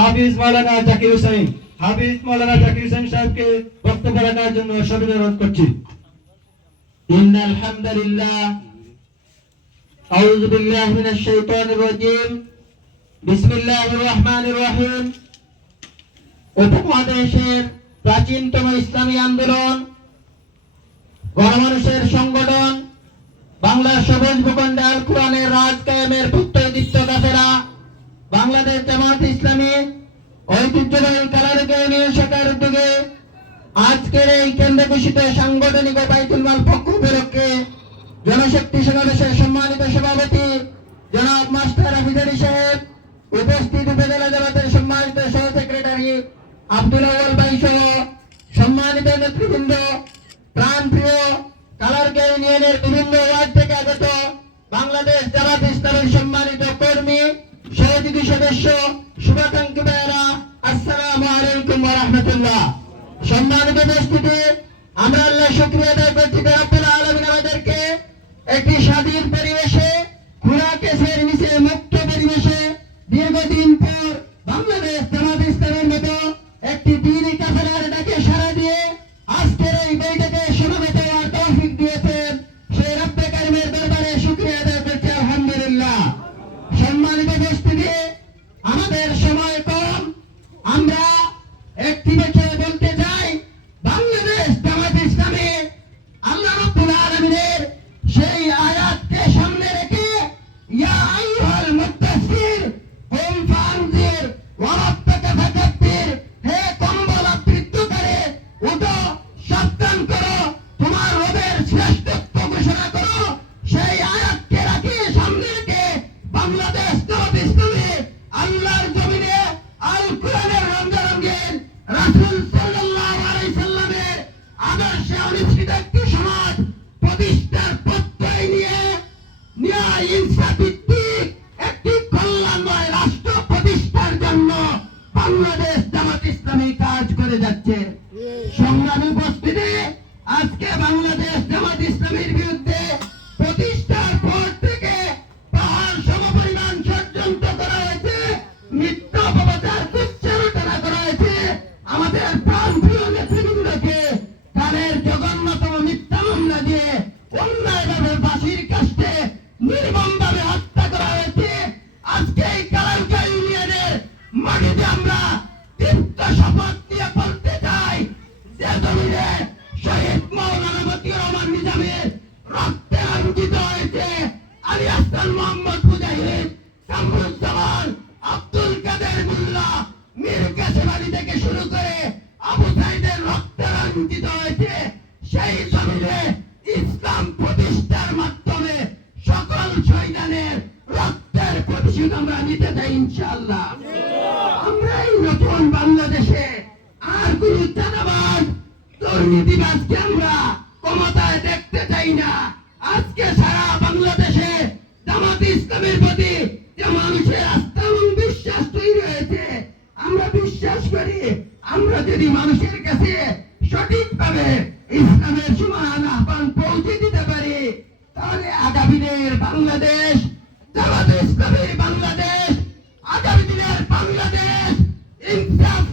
হাফিজ মৌলানা জাকির হুসাইন হাফিজ মৌলানা জাকির হুসাইন সাহেবকে বক্তব্য রাখার জন্য সবাই অনুরোধ করছি। ইন্নাল হামদুলিল্লাহ আউযু বিল্লাহি মিনাশ শাইতানির রাজিম, বিসমিল্লাহির রহমানির রহিম। উপমহাদেশের প্রাচীনতম ইসলামী আন্দোলন, গণমানুষের সংগঠন বাংলা সবুজ ভূখণ্ডে আল কোরআনের রাজ কায়েমের পুত্র দিত্য দাসেরা। বাংলাদেশ জামাত ইসলামী ঐতিহ্যবাহী কালারিকা ইউনিয়ন শাখার উদ্যোগে আজকের এই কেন্দ্র ঘোষিত সাংগঠনিক বাইতুল মাল পক্ষ উপলক্ষে জনশক্তি সমাবেশের সম্মানিত সভাপতি জনাব মাস্টার হাফিজারি সাহেব, উপস্থিত উপজেলা জামাতের সম্মানিত সহ সেক্রেটারি আব্দুল আওয়াল ভাই সহ সম্মানিত নেতৃবৃন্দ, প্রাণপ্রিয় কালারকে ইউনিয়নের বিভিন্ন ওয়ার্ড থেকে আগত বাংলাদেশ জামাত ইসলামের সম্মানিত সহযোগী সদস্য, শুভাকাঙ্ক্ষী ভাইয়েরা, আসসালামু আলাইকুম রহমতুল্লাহ। সম্মানিত উপস্থিতি, আমরা আল্লাহ শুক্রিয়া আদায় করছি রব্বুল আলামিন আমাদেরকে একটি স্বাধীন পরিবেশে খোলা কেসের নিচে মুক্ত পরিবেশে দীর্ঘদিন পর বাংলাদেশ উপস্থিতি আজকে বাংলাদেশ জামাত ইসলামের বিরুদ্ধে সেই জমিনে ইসলাম প্রতিষ্ঠার মাধ্যমে সকল শৈতানের রক্তের প্রতিশোধ আমরা নিতে চাই ইনশাআল্লাহ। আমরা এই নতুন বাংলাদেশে আর কোন চাঁদাবাজ, দুর্নীতিবাজকে আমরা ক্ষমতায় দেখতে চাই না। বাংলাদেশ জামাত ইসলামের বাংলাদেশ, আগামী দিনের বাংলাদেশ, ইনসাফ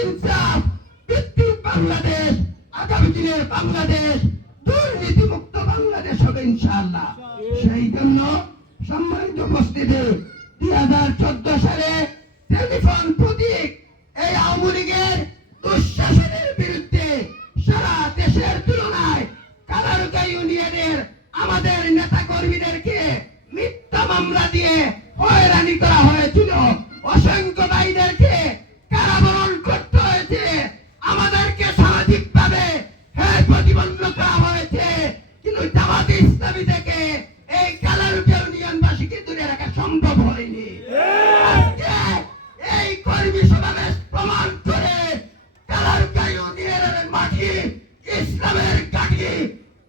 ইনসাফ ভিত্তিক বাংলাদেশ, আগামী দিনের বাংলাদেশ দুর্নীতি মুক্ত বাংলাদেশ হবে ইনশাআল্লাহ। সেই জন্য সম্মানিত উপস্থিতি, দুই হাজার চোদ্দ সালে টেলিফোন প্রতীক এই আওয়ামী লীগের দুঃশাসনের বিরুদ্ধে সারা দেশের তুলনায় কালারুকা ইউনিয়নের আমাদের নেতা কর্মীদেরকে মামলা দিয়ে হয়রানি করা হয়েছিল। অসংখ্য ভাইদেরকে কারাবরণ করতে হয়েছে। আমাদেরকে সামাজিকভাবে হ্যাঁ প্রতিবন্ধ করা হয়েছে। কিন্তু জামাত ইসলামী থেকে এই কালারুকা ইউনিয়নবাসীকে দূরে রাখা সম্ভব হয়নি। এই কর্মী সমাবেশ প্রমাণ করে কালারুকা ইউনিয়নের মাটি, ইসলামের কাঠি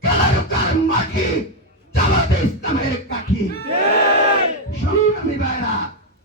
কালারুকার মাটি, জামাত ইসলামের কাঠি।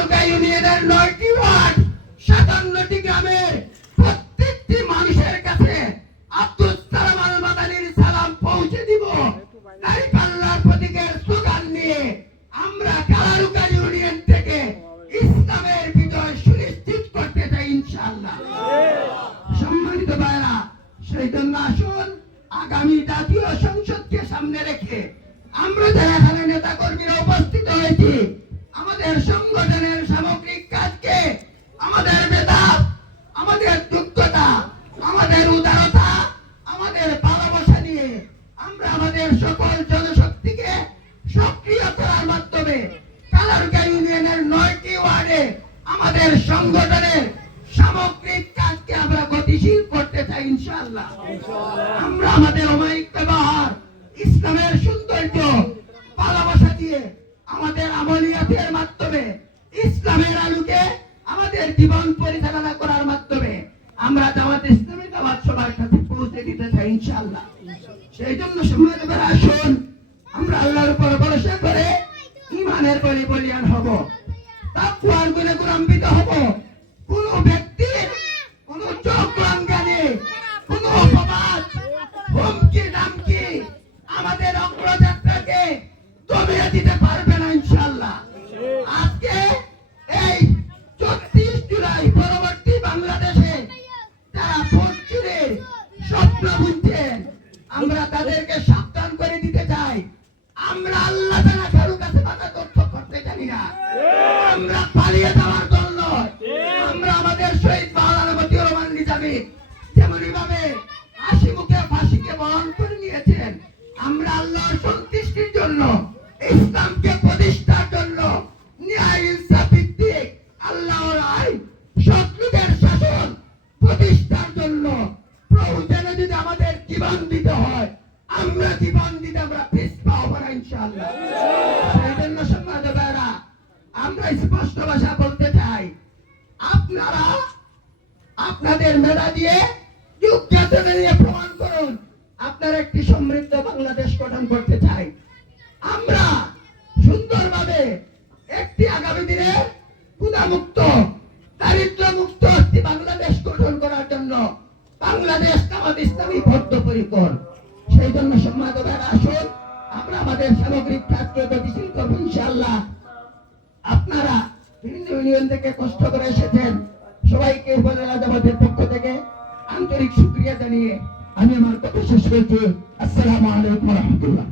কালারুকা ইউনিয়নের নয়টি ওয়ার্ড? সাতান্নটি গ্রামের প্রত্যেকটি মানুষের কাছে আব্দুল সালাম আল মাদানির সালাম পৌঁছে দিব। এই পাল্লার প্রতীকের স্লোগান নিয়ে আমরা কালারুকা ইউনিয়ন থেকে ইসলামের বিজয় সুনিশ্চিত করতে চাই ইনশাআল্লাহ। সম্মানিত ভাইরা সেই জন্য আসুন, আগামী জাতীয় সংসদকে সামনে রেখে আমরা যারা এখানে নেতা কর্মীরা উপস্থিত হয়েছি আমাদের সংগঠনের সামগ্রিক কাজকে আমাদের মেধা আমাদের যোগ্যতা, আমাদের উদারতা, আমাদের ভালোবাসা নিয়ে আমরা আমাদের সকল জনশক্তিকে সক্রিয় করার মাধ্যমে কালারগা ইউনিয়নের নয়টি ওয়ার্ডে আমাদের সংগঠনের সামগ্রিক কাজকে আমরা গতিশীল করতে চাই, ইনশাআল্লাহ। আমরা আমাদের অমায়িক ব্যবহার, ইসলামের সৌন্দর্য, ভালোবাসা দিয়ে আমাদের আমলিয়াতের মাধ্যমে, ইসলামের আলোকে আমাদের জীবন পরিচালনা করার মাধ্যমে আমরা জামাত ইসলামী দাওয়াত সবার কাছে পৌঁছে দিতে চাই ইনশাআল্লাহ। সেই জন্য সময় এবার আসুন, আমরা আল্লাহর উপর ভরসা করে ইমানের বলি বলিয়ান হব। তাকুয়ার গুণে গুণান্বিত হব। কোন ব্যক্তির কোন চোখ রাঙ্গানি কোন অপবাদ হুমকি দামকি আমাদের অগ্রযাত্রাকে আমরা আল্লাহর সন্তুষ্টির জন্য, ইসলামকে প্রতিষ্ঠার জন্য ন্যায় ইনসাফ ভিত্তিক আল্লাহর আইন শত্রুদের শাসন প্রতিষ্ঠার জন্য প্রয়োজনে যদি আমাদের জীবন দিতে হয়, আমরা জীবন দিতে আমরা পিছপা হব না ইনশাআল্লাহ। সেই জন্য সম্মানিত ভাইরা আমরা স্পষ্ট ভাষা বলতে চাই, আপনারা আপনাদের মেধা দিয়ে যোগ্যতা নিয়ে প্রমাণ করুন। আপনারা একটি সমৃদ্ধ বাংলাদেশ গঠন করতে চাই। আমরা সুন্দরভাবে একটি আগামী দিনে ক্ষুধামুক্ত দারিদ্র মুক্ত একটি বাংলাদেশ গঠন করার জন্য বাংলাদেশ জামাত ইসলামী বদ্ধপরিকর। সেই জন্য সম্মানিত আসুন, আমরা আমাদের সামগ্রিক কাজকে গতিশীল করব, ইনশাআল্লাহ। আপনারা বিভিন্ন ইউনিয়ন থেকে কষ্ট করে এসেছেন। সবাইকে উপজেলা জামাতের পক্ষ থেকে আন্তরিক শুক্রিয়া জানিয়ে আমি আমার কথা শেষ করছি আসসালামু আলাইকুম রহমতুল্লাহ